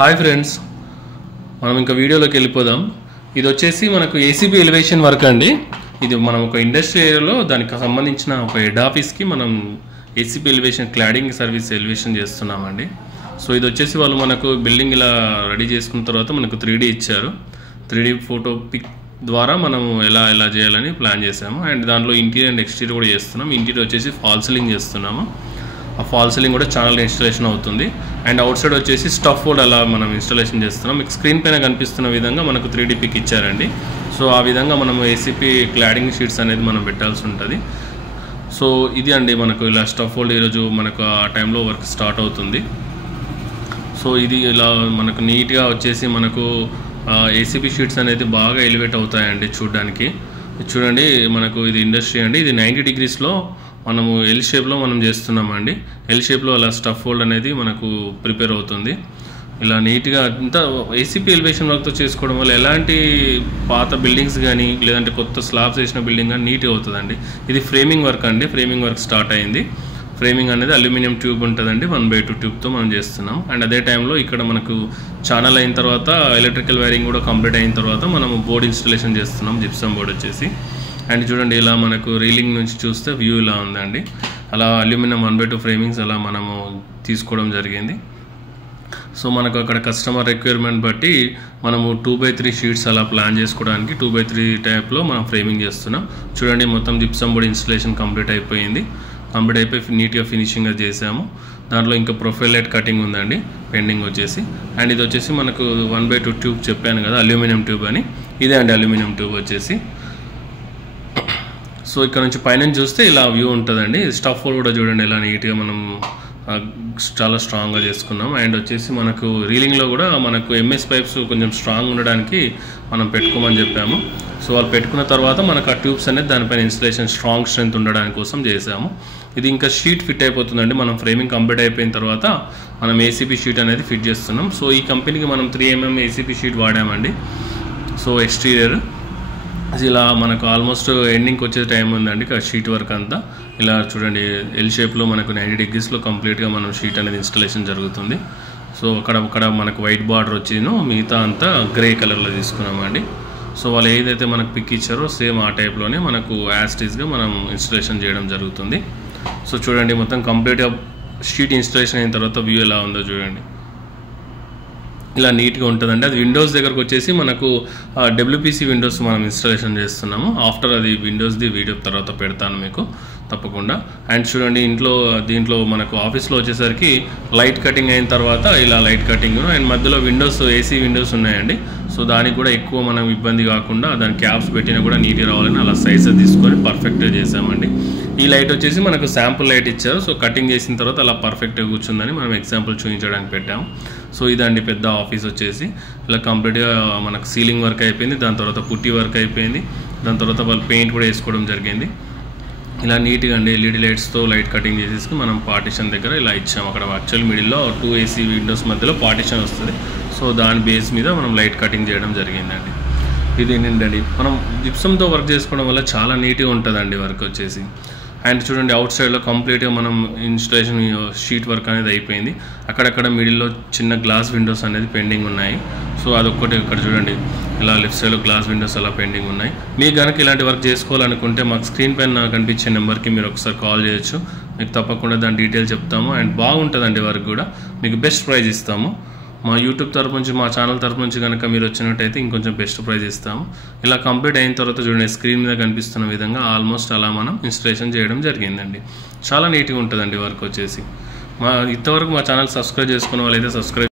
Hi friends, మనం ఇంకా వీడియోలోకి వెళ్ళిపోదాం. ఇది వచ్చేసి మనకు ఏసీబీ ఎలివేషన్ వర్క్ అండి. ఇది మనం ఒక ఇండస్ట్రీ ఏరియాలో దానికి సంబంధించిన ఒక హెడ్ ఆఫీస్కి మనం ACB elevation cladding service elevation చేస్తున్నామండి. సో ఇది వచ్చేసి వాళ్ళు మనకు బిల్డింగ్ ఇలా రెడీ చేసుకున్న తర్వాత మనకు 3D ఇచ్చారు. 3D ఫోటో పిక్ ద్వారా మనం ఎలా చేయాలని ప్లాన్ చేసాము. అండ్ దాంట్లో ఇంటీరియర్ అండ్ ఎక్స్టీరియర్ కూడా చేస్తున్నాం. ఇంటీరియర్ వచ్చేసి ఫాల్ సీలింగ్ చేస్తున్నాము. ఆ ఫాల్ సీలింగ్ కూడా ఛానల్ ఇన్స్టాలేషన్ అవుతుంది. అండ్ అవుట్ సైడ్ వచ్చేసి స్టఫ్ బోర్డ్ అలా మనం ఇన్స్టాలేషన్ చేస్తున్నాం. మీకు స్క్రీన్ పైన కనిపిస్తున్న విధంగా మనకు 3D పిక్ ఇచ్చారండి. సో ఆ విధంగా మనం ఏసీపీ క్లాడింగ్ షీట్స్ అనేది మనం పెట్టాల్సి ఉంటుంది. సో ఇది అండి మనకు ఇలా స్టఫ్ బోర్డ్ ఈరోజు మనకు ఆ టైంలో వర్క్ స్టార్ట్ అవుతుంది. సో ఇది ఇలా మనకు నీట్గా వచ్చేసి మనకు ఏసీపీ షీట్స్ అనేది బాగా ఎలివేట్ అవుతాయండి చూడడానికి. చూడండి, మనకు ఇది ఇండస్ట్రీ అండి. ఇది 90 degreesలో మనము ఎల్ షేప్లో మనం చేస్తున్నామండి. ఎల్ షేప్లో అలా స్టఫ్ ఫోల్డ్ అనేది మనకు ప్రిపేర్ అవుతుంది. ఇలా నీట్గా ఇంత ఏసీపీ ఎలివేషన్ వర్క్తో చేసుకోవడం వల్ల ఎలాంటి పాత బిల్డింగ్స్ కానీ లేదంటే కొత్త స్లాబ్స్ వేసిన బిల్డింగ్ కానీ నీట్గా అవుతుందండి. ఇది ఫ్రేమింగ్ వర్క్ అండి. ఫ్రేమింగ్ వర్క్ స్టార్ట్ అయింది. ఫ్రేమింగ్ అనేది అల్యూమినియం ట్యూబ్ ఉంటుందండి. 1/2 ట్యూబ్తో మనం చేస్తున్నాం. అండ్ అదే టైంలో ఇక్కడ మనకు ఛానల్ అయిన తర్వాత ఎలక్ట్రికల్ వైరింగ్ కూడా కంప్లీట్ అయిన తర్వాత మనము బోర్డ్ ఇన్స్టాలేషన్ చేస్తున్నాం, జిప్సమ్ బోర్డ్ వచ్చేసి. అండ్ చూడండి, ఇలా మనకు రీలింగ్ నుంచి చూస్తే వ్యూ ఇలా ఉందండి. అలా అల్యూమినియం 1/2 ఫ్రేమింగ్స్ అలా మనము తీసుకోవడం జరిగింది. సో మనకు అక్కడ కస్టమర్ రిక్వైర్మెంట్ బట్టి మనము 2/3 షీట్స్ అలా ప్లాన్ చేసుకోవడానికి 2/3 టైప్లో మనం ఫ్రేమింగ్ చేస్తున్నాం. చూడండి, మొత్తం జిప్సమ్ బోర్డ్ ఇన్స్టాలేషన్ కంప్లీట్ అయిపోయింది. కంప్లీట్ అయిపోయి నీట్గా ఫినిషింగ్గా చేసాము. దాంట్లో ఇంకా ప్రొఫైల్ లైట్ కటింగ్ ఉందండి పెండింగ్ వచ్చేసి. అండ్ ఇది వచ్చేసి మనకు 1/2 ట్యూబ్ చెప్పాను కదా, అల్యూమినియం ట్యూబ్ అని. ఇదే అండి అల్యూమినియం ట్యూబ్ వచ్చేసి. సో ఇక్కడ నుంచి పైన చూస్తే ఇలా వ్యూ ఉంటుందండి. స్టఫ్ కూడా చూడండి ఎలా నీట్గా మనం చాలా స్ట్రాంగ్గా చేసుకున్నాం. అండ్ వచ్చేసి మనకు రీలింగ్లో కూడా మనకు ఎంఎస్ పైప్స్ కొంచెం స్ట్రాంగ్ ఉండడానికి మనం పెట్టుకోమని చెప్పాము. సో వాళ్ళు పెట్టుకున్న తర్వాత మనకు ఆ ట్యూబ్స్ అనేది దానిపైన ఇన్స్టలేషన్ స్ట్రాంగ్ స్ట్రెంత్ ఉండడానికి కోసం చేసాము. ఇది ఇంకా షీట్ ఫిట్ అయిపోతుందండి. మనం ఫ్రేమింగ్ కంప్లీట్ అయిపోయిన తర్వాత మనం ఏసీపీ షీట్ అనేది ఫిట్ చేస్తున్నాం. సో ఈ కంపెనీకి మనం 3mm ఏసీపీ షీట్ వాడామండి. సో ఎక్స్టీరియర్ ఇలా మనకు ఆల్మోస్ట్ ఎండింగ్కి వచ్చే టైం ఉందండి షీట్ వర్క్ అంతా. ఇలా చూడండి, ఎల్ షేప్లో మనకు 90 degreesలో కంప్లీట్గా మనం షీట్ అనేది ఇన్స్టాలేషన్ జరుగుతుంది. సో అక్కడ మనకు వైట్ బార్డర్ వచ్చినో మిగతా అంతా గ్రే కలర్లో తీసుకున్నామండి. సో వాళ్ళు ఏదైతే మనకు పిక్ ఇచ్చారో సేమ్ ఆ టైప్లోనే మనకు యాస్టీస్గా మనం ఇన్స్టాలేషన్ చేయడం జరుగుతుంది. సో చూడండి, మొత్తం కంప్లీట్గా షీట్ ఇన్స్టాలేషన్ అయిన తర్వాత వ్యూ ఎలా ఉందో చూడండి. ఇలా నీట్గా ఉంటుందండి. అది విండోస్ దగ్గరకు వచ్చేసి మనకు WPC విండోస్ మనం ఇన్స్టాలేషన్ చేస్తున్నాము. ఆఫ్టర్ అది విండోస్ది వీడియో తర్వాత పెడతాను మీకు తప్పకుండా. అండ్ చూడండి, దీంట్లో మనకు ఆఫీస్లో వచ్చేసరికి లైట్ కటింగ్ అయిన తర్వాత ఇలా లైట్ కటింగ్ అండ్ మధ్యలో విండోస్ ఏసీ విండోస్ ఉన్నాయండి. సో దానికి కూడా ఎక్కువ మనం ఇబ్బంది కాకుండా దాని క్యాప్స్ పెట్టినా కూడా నీట్గా రావాలని అలా సైజ్ తీసుకొని పర్ఫెక్ట్గా చేసామండి. ఈ లైట్ వచ్చేసి మనకు శాంపుల్ లైట్ ఇచ్చారు. సో కటింగ్ చేసిన తర్వాత అలా పర్ఫెక్ట్గా కూర్చుందని మనం ఎగ్జాంపుల్ చూపించడానికి పెట్టాము. సో ఇదండి పెద్ద ఆఫీస్ వచ్చేసి. ఇలా కంప్లీట్గా మనకు సీలింగ్ వర్క్ అయిపోయింది. దాని తర్వాత పుట్టి వర్క్ అయిపోయింది. దాని తర్వాత వాళ్ళు పెయింట్ కూడా వేసుకోవడం జరిగింది. ఇలా నీట్గా అండి LED లైట్స్తో లైట్ కటింగ్ చేసేసి మనం పార్టిషన్ దగ్గర ఇలా ఇచ్చాము. అక్కడ యాక్చువల్ మిడిల్లో 2 AC విండోస్ మధ్యలో పార్టిషన్ వస్తుంది. సో దాని బేస్ మీద మనం లైట్ కటింగ్ చేయడం జరిగిందండి. ఇది ఏంటండి, మనం జిప్సమ్తో వర్క్ చేసుకోవడం వల్ల చాలా నీట్గా ఉంటుందండి వర్క్ వచ్చేసి. అండ్ చూడండి, అవుట్ సైడ్లో కంప్లీట్గా మనం ఇన్స్టాలేషన్ షీట్ వర్క్ అనేది అయిపోయింది. అక్కడక్కడ మిడిల్లో చిన్న గ్లాస్ విండోస్ అనేది పెండింగ్ ఉన్నాయి. సో అదొక్కటి ఇక్కడ చూడండి, ఇలా లెఫ్ట్ సైడ్లో గ్లాస్ విండోస్ అలా పెండింగ్ ఉన్నాయి. మీకు కనుక ఇలాంటి వర్క్ చేసుకోవాలనుకుంటే మాకు స్క్రీన్ పైన కనిపించే నెంబర్కి మీరు ఒకసారి కాల్ చేయొచ్చు. మీకు తప్పకుండా దాని డీటెయిల్స్ చెప్తాము. అండ్ బాగుంటుందండి వర్క్ కూడా. మీకు బెస్ట్ ప్రైజ్ ఇస్తాము. మా యూట్యూబ్ తరపు నుంచి, మా ఛానల్ తరపు నుంచి కనుక మీరు వచ్చినట్టయితే ఇంకొంచెం బెస్ట్ ప్రైజ్ ఇస్తాము. ఇలా కంప్లీట్ అయిన తర్వాత చూడండి, స్క్రీన్ మీద కనిపిస్తున్న విధంగా ఆల్మోస్ట్ అలా మనం ఇన్స్టాలేషన్ చేయడం జరిగిందండి. చాలా నీట్గా ఉంటుందండి వర్క్ వచ్చేసి. ఇంతవరకు మా ఛానల్ సబ్స్క్రైబ్ చేసుకున్న వాళ్ళైతే సబ్స్క్రైబ్